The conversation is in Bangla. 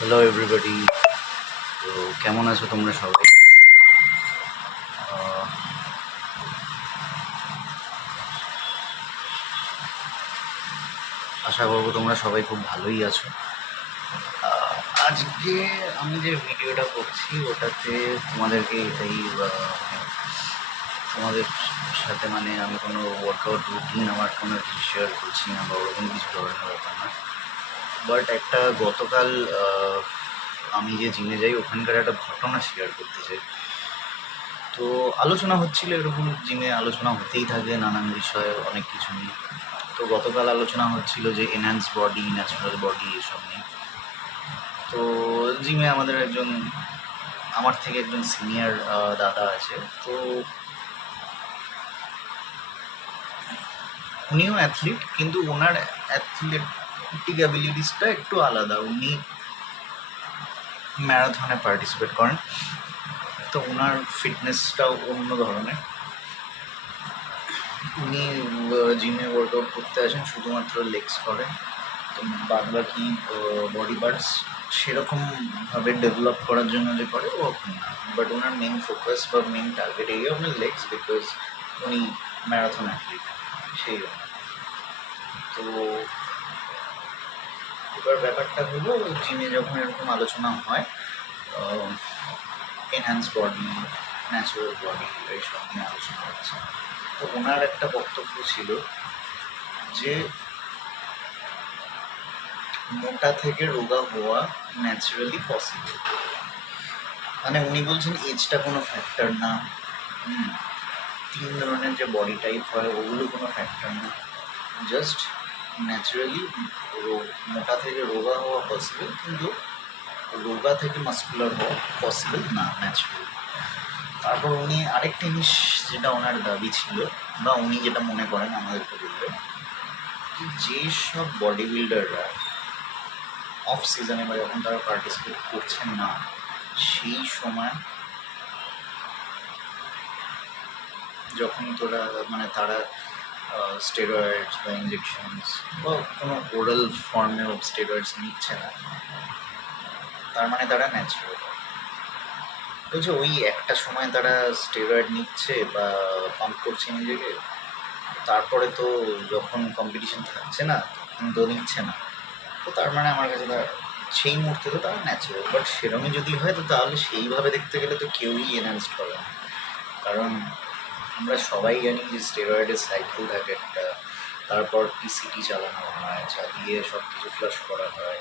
Hello everybody. তো কেমন আছো তোমরা সবাই? আহ, আশা করবো তোমরা সবাই খুব ভালোই আছো। আহ, আজকে আমি যে ভিডিওটা করছি ওটাতে তোমাদেরকে এটাই তোমাদের সাথে আমি কোনো ওয়ার্কআউট রুটিন আমার কোনো কিছু শেয়ার করছি না বা ওরকম কিছু ধরনের ব্যাপার না। বাট একটা গতকাল আমি যে জিমে যাই ওখানকার একটা ঘটনা শেয়ার করতে চাই। তো আলোচনা হচ্ছিল, এরকম জিমে আলোচনা হতেই থাকে নানান বিষয়ে, অনেক কিছু নিয়ে। তো গতকাল আলোচনা হচ্ছিল যে এনহ্যান্স বডি, ন্যাচারাল বডি, এসব নিয়ে। তো জিমে আমাদের একজন, আমার থেকে একজন সিনিয়র দাদা আছে। তো উনিও অ্যাথলিট, কিন্তু ওনার অ্যাথলেটিক অ্যাবিলিটিসটা একটু আলাদা। উনি ম্যারাথনে পার্টিসিপেট করেন, তো ওনার ফিটনেসটাও অন্য ধরনের। উনি জিমে ওয়ার্কআউট করতে আসেন শুধুমাত্র লেগস করেন, তো বাদ বাকি বডি পার্টস সেরকমভাবে ডেভেলপ করার জন্য যে করে ওরকম না। বাট ওনার মেন ফোকাস বা মেন টার্গেট এই আপনার লেগস, বিকজ উনি ম্যারাথন অ্যাথলিট, সেই জন্য। তো এবার ব্যাপারটা হলো, জিমে যখন এরকম আলোচনা হয় এনহ্যান্স বডি, ন্যাচারাল বডি, এইসব নিয়ে আলোচনা হচ্ছে। তো ওনার একটা বক্তব্য ছিল যে মোটা থেকে রোগা হওয়া ন্যাচারালি পসিবল। উনি বলছেন এজটা কোনো ফ্যাক্টর না। হুম, 3 ধরনের যে বডি টাইপ হয় ওগুলো কোনো ফ্যাক্টর না। জাস্ট ন্যাচারালি মোটা থেকে রোগা হওয়া পসিবল, কিন্তু রোগা থেকে মাস্কুলার হওয়া পসিবল না ন্যাচারালি। তারপর উনি আরেকটা জিনিস, যেটা ওনার দাবি ছিল বা উনি যেটা মনে করেন আমাদেরকে বললেন, যে সব বডি বিল্ডাররা অফ সিজনে বা যখন তারা পার্টিসিপেট করছেন না, সেই সময় যখন তারা স্টেরয়েডস বা ইঞ্জেকশনস বা কোনো ওরাল ফর্মেও স্টেরয়েডস নিচ্ছে না, তার মানে তারা ন্যাচারাল। বলছে ওই একটা সময় তারা স্টেরয়েড নিচ্ছে বা পাম্প করছে নিজেকে, তারপরে তো যখন কম্পিটিশন থাকছে না তখন তো নিচ্ছে না। তো তার মানে আমার কাছে সেই মুহূর্তে তো তারা ন্যাচারাল। বাট সেরকমই যদি হয় তো তাহলে সেইভাবে দেখতে গেলে তো কেউই এনহ্যান্সড হবে না। কারণ আমরা সবাই জানি যে স্টেরয়েডের সাইকেল থাকে একটা, তারপর পিসিটি চালানো হয়, চালিয়ে সব কিছু ফ্লাশ করা হয়,